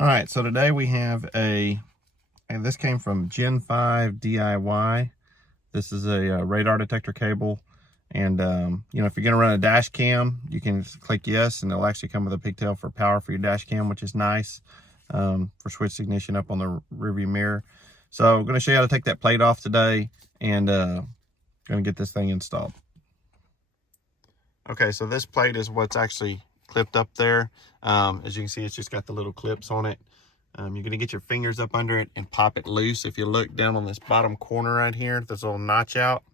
All right, so today we have and this came from Gen 5 DIY. This is a radar detector cable. And, you know, if you're going to run a dash cam, you can just click yes, and it'll actually come with a pigtail for power for your dash cam, which is nice, for switch ignition up on the rearview mirror. So I'm going to show you how to take that plate off today, and going to get this thing installed. Okay, so this plate is what's actually clipped up there. As you can see, it's just got the little clips on it. You're going to get your fingers up under it and pop it loose. If you look down on this bottom corner right here, this little notch out,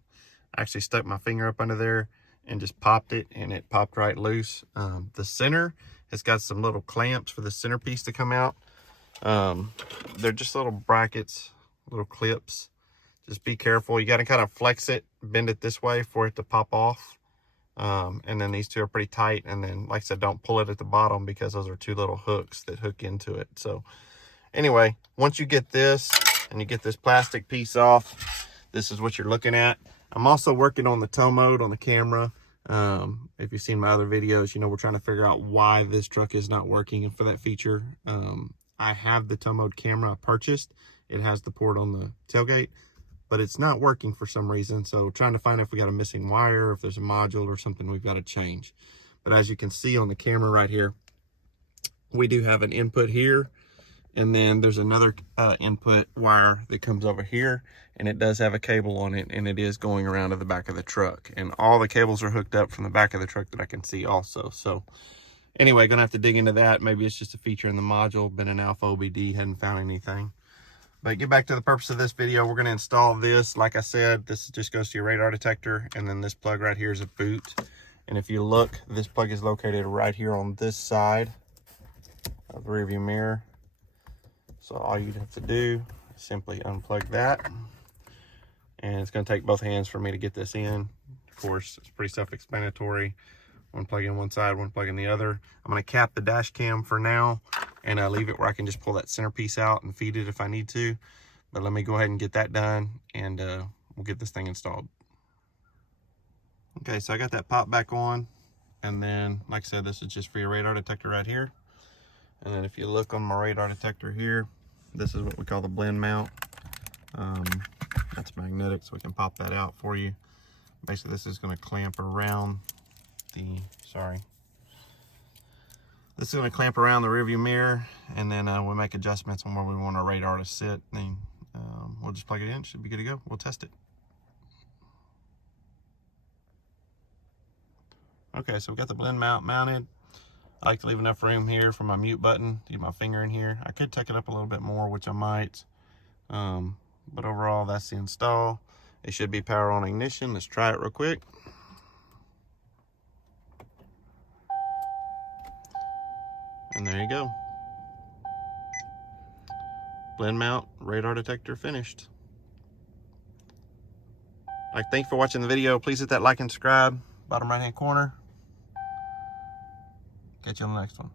I actually stuck my finger up under there and just popped it, and it popped right loose. The center has got some little clamps for the centerpiece to come out. They're just little brackets, little clips. Just be careful. You got to kind of flex it, bend it this way for it to pop off. And then these two are pretty tight. And then, like I said, don't pull it at the bottom because those are two little hooks that hook into it. So anyway, once you get this and you get this plastic piece off, this is what you're looking at. I'm also working on the tow mode on the camera. If you've seen my other videos, you know we're trying to figure out why this truck is not working. And for that feature, I have the tow mode camera purchased. It has the port on the tailgate, but it's not working for some reason. So trying to find if we got a missing wire, if there's a module or something we've got to change. But as you can see on the camera right here, we do have an input here, and then there's another input wire that comes over here, and it does have a cable on it, and it is going around to the back of the truck. And all the cables are hooked up from the back of the truck that I can see also. So anyway, gonna have to dig into that. Maybe it's just a feature in the module. Been an alpha OBD, hadn't found anything. But get back to the purpose of this video. We're going to install this. Like I said, this just goes to your radar detector, and then this plug right here is a boot. And if you look, this plug is located right here on this side of the rearview mirror. So all you'd have to do is simply unplug that, and it's going to take both hands for me to get this in. Of course, it's pretty self-explanatory. One plug in one side, one plug in the other. I'm going to cap the dash cam for now, and leave it where I can just pull that centerpiece out and feed it if I need to. But let me go ahead and get that done, and we'll get this thing installed. Okay, so I got that pop back on, and then, like I said, this is just for your radar detector right here. And then if you look on my radar detector here, this is what we call the blend mount. That's magnetic, so we can pop that out for you. Basically, this is going to clamp around this is going to clamp around the rearview mirror, and then we'll make adjustments on where we want our radar to sit. Then we'll just plug it in. Should be good to go. We'll test it. Okay, so we've got the blend mount mounted. I like to leave enough room here for my mute button to get my finger in here. I could tuck it up a little bit more, which I might. But overall, that's the install. It should be power on ignition. Let's try it real quick. And there you go. Blend mount, radar detector finished. Thanks for watching the video. Please hit that like and subscribe. Bottom right hand corner. Catch you on the next one.